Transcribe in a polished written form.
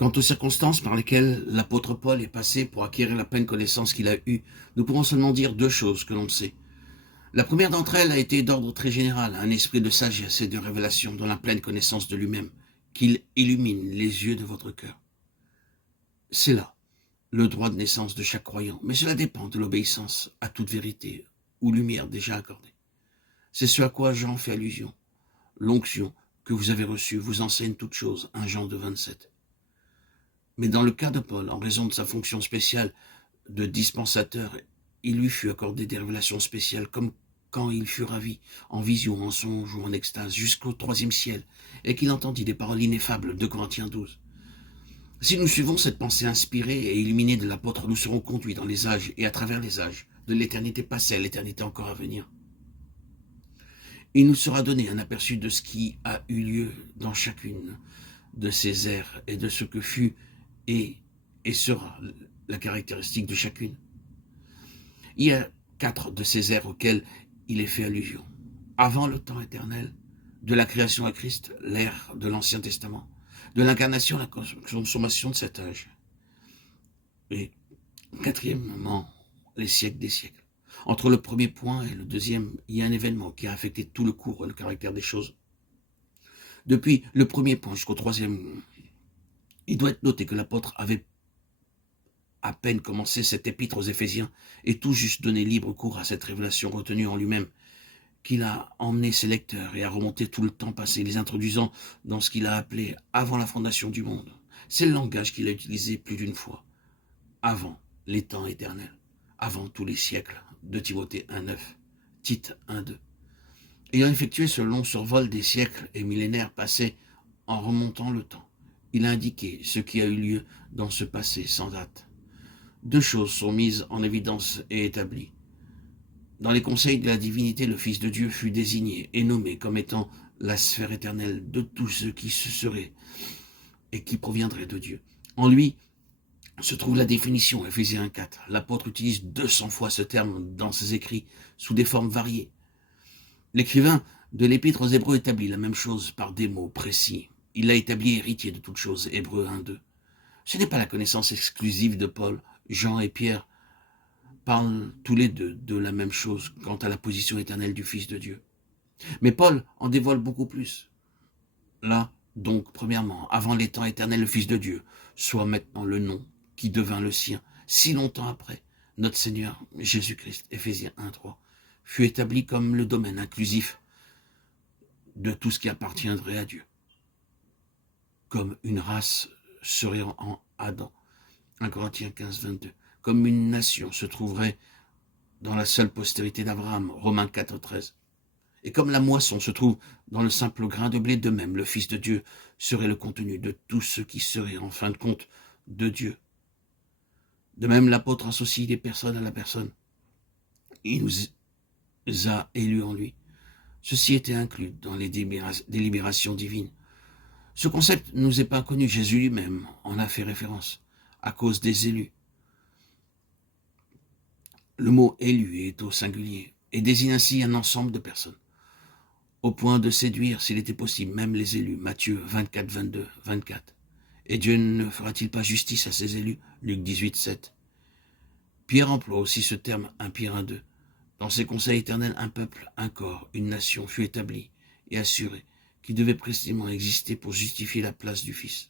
Quant aux circonstances par lesquelles l'apôtre Paul est passé pour acquérir la pleine connaissance qu'il a eue, nous pourrons seulement dire deux choses que l'on sait. La première d'entre elles a été d'ordre très général, un esprit de sagesse et de révélation dans la pleine connaissance de lui-même, qu'il illumine les yeux de votre cœur. C'est là le droit de naissance de chaque croyant, mais cela dépend de l'obéissance à toute vérité ou lumière déjà accordée. C'est ce à quoi Jean fait allusion. L'onction que vous avez reçue vous enseigne toutes choses, 1 Jean 2,27. Mais dans le cas de Paul, en raison de sa fonction spéciale de dispensateur, il lui fut accordé des révélations spéciales, comme quand il fut ravi, en vision, en songe ou en extase, jusqu'au 3e ciel, et qu'il entendit des paroles ineffables, 2 Corinthiens 12. Si nous suivons cette pensée inspirée et illuminée de l'apôtre, nous serons conduits dans les âges et à travers les âges, de l'éternité passée à l'éternité encore à venir. Il nous sera donné un aperçu de ce qui a eu lieu dans chacune de ces ères et de ce que fut et sera la caractéristique de chacune. Il y a 4 de ces ères auxquelles il est fait allusion. Avant le temps éternel, de la création à Christ, l'ère de l'Ancien Testament, de l'incarnation à la consommation de cet âge. Et quatrièmement, les siècles des siècles. Entre le premier point et le deuxième, il y a un événement qui a affecté tout le cours et le caractère des choses. Depuis le premier point jusqu'au 3e, il doit être noté que l'apôtre avait à peine commencé cette épître aux Éphésiens et tout juste donné libre cours à cette révélation retenue en lui-même, qu'il a emmené ses lecteurs et a remonté tout le temps passé, les introduisant dans ce qu'il a appelé avant la fondation du monde. C'est le langage qu'il a utilisé plus d'une fois. Avant les temps éternels, avant tous les siècles, de Timothée 1,9, Tite 1,2. Ayant effectué ce long survol des siècles et millénaires passés en remontant le temps, il a indiqué ce qui a eu lieu dans ce passé sans date. 2 choses sont mises en évidence et établies. Dans les conseils de la divinité, le Fils de Dieu fut désigné et nommé comme étant la sphère éternelle de tout ce qui se serait et qui proviendrait de Dieu. En lui se trouve la définition, Éphésiens 4. L'apôtre utilise 200 fois ce terme dans ses écrits, sous des formes variées. L'écrivain de l'Épître aux Hébreux établit la même chose par des mots précis. Il l'a établi héritier de toutes choses, Hébreux 1,2. Ce n'est pas la connaissance exclusive de Paul. Jean et Pierre parlent tous les deux de la même chose quant à la position éternelle du Fils de Dieu. Mais Paul en dévoile beaucoup plus. Là, donc, premièrement, avant les temps éternels, le Fils de Dieu, soit maintenant le nom qui devint le sien, si longtemps après, notre Seigneur Jésus-Christ, Éphésiens 1,3, fut établi comme le domaine inclusif de tout ce qui appartiendrait à Dieu, comme une race serait en Adam, 1 Corinthiens 15, 22, comme une nation se trouverait dans la seule postérité d'Abraham, Romains 4, 13. Et comme la moisson se trouve dans le simple grain de blé, de même, le Fils de Dieu serait le contenu de tout ce qui serait, en fin de compte, de Dieu. De même, l'apôtre associe les personnes à la personne. Il nous a élus en lui. Ceci était inclus dans les délibérations divines. Ce concept ne nous est pas inconnu. Jésus lui-même en a fait référence, à cause des élus. Le mot élu est au singulier et désigne ainsi un ensemble de personnes, au point de séduire, s'il était possible, même les élus. Matthieu 24, 22, 24. Et Dieu ne fera-t-il pas justice à ses élus? Luc 18, 7. Pierre emploie aussi ce terme, 1 Pierre 1, 2. Dans ses conseils éternels, un peuple, un corps, une nation fut établi et assuré, qui devait précisément exister pour justifier la place du Fils.